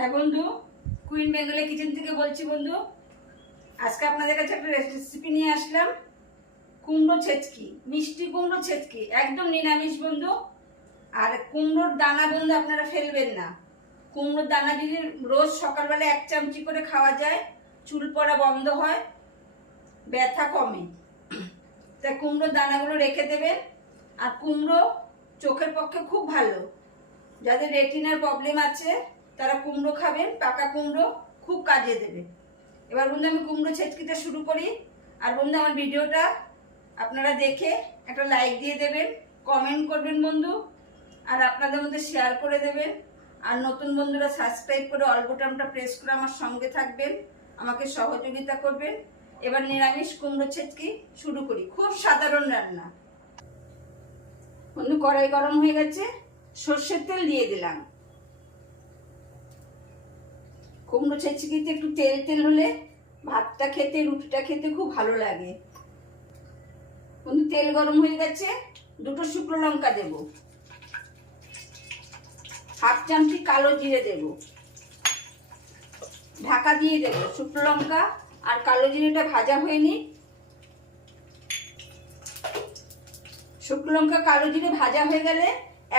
হ্যাঁ বন্ধু, queen Bengali kitchen থেকে বলছি বন্ধু। আজকে আপনাদের কাছে একটা রেসিপি নিয়ে আসলাম। কুমড়ো ছেচকি, মিষ্টি কুমড়ো ছেচকি, একদম নিরামিষ বন্ধু। আর কুমড়োর দানা বন্ধু আপনারা ফেলবেন না। কুমড়োর দানা যদি রোজ সকালবেলা 1 চামচি করে খাওয়া যায়, চুল পড়া বন্ধ হয়, ব্যথা কমে। তাই কুমড়োর দানাগুলো রেখে দেবেন। আর কুমড়ো চোখের পক্ষে খুব ভালো। যাদের রেটিনার প্রবলেম আছে তারা কুমড়ো খাবেন, পাকা কুমড়ো খুব কাজে দেবে। এবার বন্ধু আমি কুমড়ো ছেচকিটা শুরু করি। আর বন্ধু আমার ভিডিওটা আপনারা দেখে একটা লাইক দিয়ে দেবেন, কমেন্ট করবেন বন্ধু, আর আপনাদের মধ্যে শেয়ার করে দেবেন। আর নতুন বন্ধুরা সাবস্ক্রাইব করে অল বাটনটা প্রেস করে আমার সঙ্গে থাকবেন, আমাকে সহযোগিতা করবেন। এবার নিরামিষ কুমড়ো ছেচকি শুরু করি। খুব সাধারণ রান্না বন্ধু। কড়াই গরম হয়ে গেছে, সর্ষের তেল দিয়ে দিলাম। কুমড়ো ছেচকিতে একটু তেল তেল হলে ভাতটা খেতে, রুটিটা খেতে খুব ভালো লাগে বন্ধু। তেল গরম হয়ে গেছে, 2টো শুকনো লঙ্কা দেব, 1/2 চামচি কালো জিরে দেব, ঢাকা দিয়ে দেব। শুকনো লঙ্কা আর কালো জিরেটা ভাজা হয়নি। শুকনো লঙ্কা কালো জিরে ভাজা হয়ে গেলে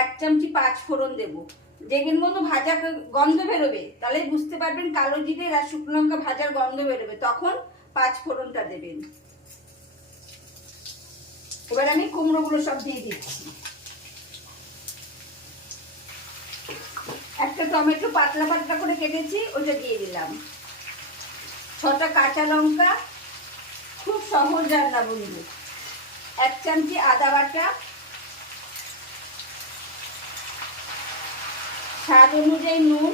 1 চামচি 5 ফোড়ন দেব। দেখবেন বন্ধু ভাজা গন্ধ বেরোবে, তাহলে বুঝতে পারবেন কালো জিরে আর শুকনো লঙ্কা ভাজার গন্ধ বেরোবে, তখন 5 ফোড়নটা দেবেন। এবার আমি কুমড়োগুলো সব দিয়ে দিচ্ছি। একটা টমেটো পাতলা পাতলা করে কেটেছি, ওটা দিয়ে দিলাম। 6টা কাঁচা লঙ্কা, খুব সহজ রান্না বন্ধু। 1 চামচি আদা বাটা, স্বাদ অনুযায়ী নুন,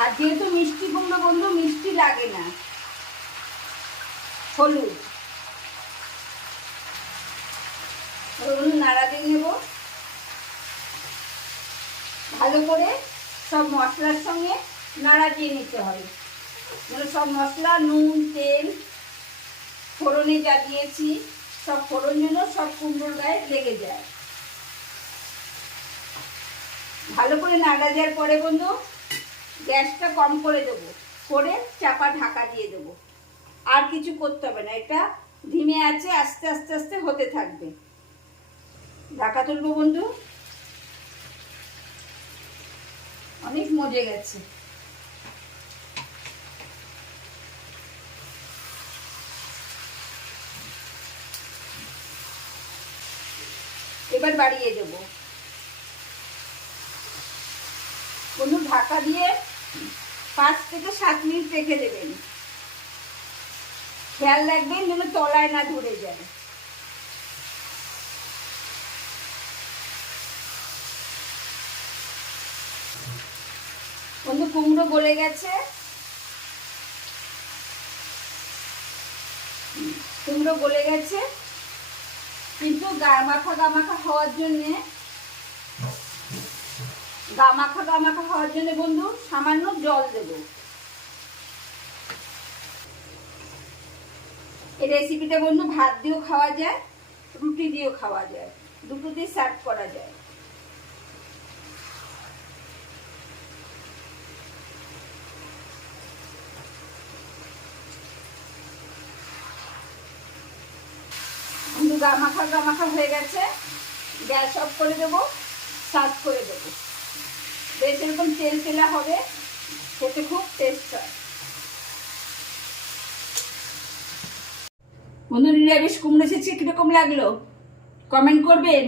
আর যেহেতু মিষ্টি কুমড়ো বন্ধু মিষ্টি লাগে না, হলুদ। নাড়া দিয়ে নেব ভালো করে। সব মশলার সঙ্গে নাড়া দিয়ে নিতে হবে, মানে সব মশলা, নুন, তেল, ফোড়নে যা দিয়েছি সব ফোড়ন যেন সব কুমড়োর গায়ে লেগে যায়। ভালো করে নাড়া দেওয়ার পরে বন্ধু গ্যাসটা কম করে দেবো, করে চাপা ঢাকা দিয়ে দেবো। আর কিছু করতে হবে না, এটা ধিমে আছে, আস্তে আস্তে আস্তে হতে থাকবে। ঢাকা তুলবো বন্ধু। অনেক মজে গেছে। এবার বাড়িয়ে দেব বন্ধু। ঢাকা দিয়ে 5 থেকে 7 মিনিট রেখে দেবেন। খেয়াল রাখবেন যেন তলায় না ধরে যায়। বন্ধু কুমড়ো গলে গেছে, কুমড়ো গলে গেছে, কিন্তু গামাখা গামাখা হওয়ার জন্যে, গামাখা গামাখা হওয়ার জন্য বন্ধু সামান্য জল দেব। এই রেসিপিটা বন্ধু ভাত দিয়েও খাওয়া যায়, রুটি দিয়েও খাওয়া যায়, দুটো দিয়ে সার্ভ করা যায়। বন্ধু গামাখা গামাখা হয়ে গেছে, গ্যাস অফ করে দেবো, সার্ভ করে দেবো। বেশ এরকম তেল তেলা হবে, খেতে খুব টেস্ট হয় বন্ধু। নিরামিষ কুমড়ো ছেচকি কিরকম লাগলো কমেন্ট করবেন।